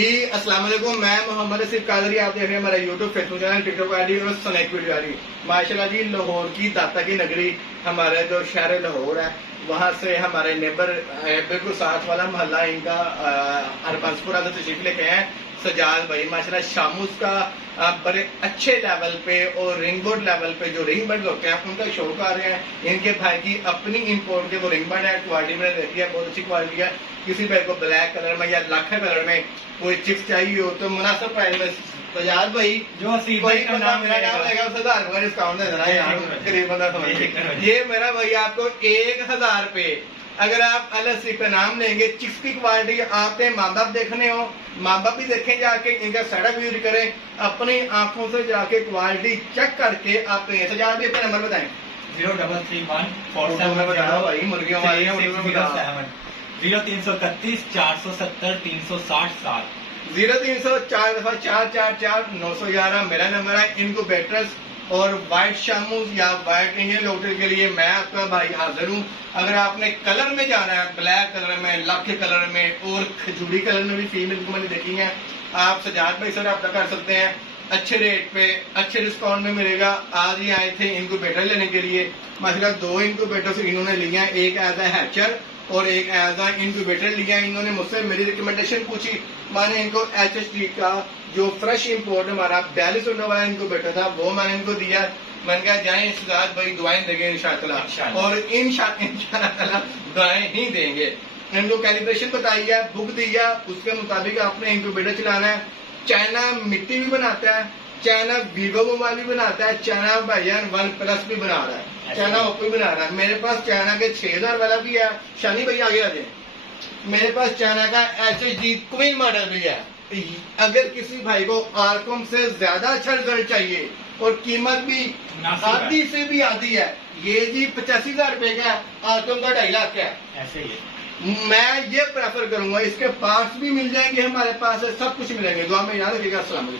जी अस्सलाम वालेकुम, मैं मोहम्मद सिफ कादरी। आप देख रहे हैं हमारा YouTube, Facebook channel, TikTok ID और स्नैक वीडियो आईडी। माशाल्लाह जी, लाहौर की दाता की नगरी, हमारे जो शहर लाहौर है वहाँ से हमारे नेबर बिल्कुल साथ वाला मोहल्ला इनका हरबंसपुरा से तशरीफ लेके हैं सजाद भाई। माशाल्लाह शामूस का बड़े अच्छे लेवल पे और रिंग बोर्ड लेवल पे जो रिंग बर्ड होते हैं उनका शौक आ रहे हैं। इनके भाई की अपनी इंपोर्ट के वो रिंग बर्ड है, क्वालिटी मैंने देखी है, बहुत अच्छी क्वालिटी है। किसी भाई को ब्लैक कलर में या लाखा कलर में कोई चिप्स चाहिए हो तो मुनासिब प्राइस में सजाद भाई जो वही बंदा मेरा नाम लेगा उसे 1000 रुपए डिस्काउंट दे देना यार, गरीब बंदा समझ। ये मेरा भाई आपको 1000 रुपए अगर आप अलग का नाम लेंगे। चिप्स की क्वालिटी आपके माँ बाप देखने हो, माँ बाप भी देखें जाके, इनका सेटअप यूज करें, अपनी आंखों से जाके क्वालिटी चेक करके आप सजाद भी अपना नंबर बताएं। 0331 बताओ भाई, मुर्गियों वाली 0331 470 360 0304 मेरा नंबर है। इनको बेटर्स और व्हाइट शामूस या व्हाइट इंडियन लोटल के लिए मैं आपका भाई हाजिर हूँ। अगर आपने कलर में जाना है, ब्लैक कलर में, लाखे कलर में और खजूरी कलर में भी फीमेल को मैंने देखी है, आप सजाद भाई से रब्ता कर सकते हैं। अच्छे रेट पे अच्छे डिस्काउंट में मिलेगा। आज ही आए थे इनक्यूबेटर लेने के लिए। माशाल्लाह 2 इनक्यूबेटर इन्होंने लिया, एक एज ए हैचर और एक एज ए इनक्यूबेटर लिया। इन्होंने मुझसे मेरी रिकमेंडेशन पूछी, मैंने इनको HHD का जो फ्रेश इंपोर्ट हमारा 42 विंडो वाला इनक्यूबेटर था वो मैंने इनको दिया। मैंने कहा जाए सजाद भाई दुआएं देंगे इंशाअल्लाह, और इंशाअल्लाह दुआएं ही देंगे। इनको कैलिब्रेशन बताई है, बुक दी है, उसके मुताबिक आपने इनक्यूबेटर चलाना है। चाइना मिट्टी भी बनाता है, चाइना वीवो मोबाइल भी बनाता है, चाइना भाईजान OnePlus भी बना रहा है, चाइना ओप्पो भी बना रहा है। मेरे पास चाइना के 6000 वाला भी है, शानी भैया आगे आ जाए। मेरे पास चाइना का HHD क्वीन मॉडल भी है। अगर किसी भाई को आरकॉम से ज्यादा अच्छा रिजल्ट चाहिए और कीमत भी आधी से भी आधी है, ये जी 85,000 रुपए का, आरकॉम का 2.5 लाख का है, ऐसे ही है। मैं ये प्रेफर करूंगा। इसके पार्ट्स भी मिल जाएंगे हमारे पास, सब कुछ मिलेंगे। दुआ में याद रखिएगा। अस्सलाम वालेकुम।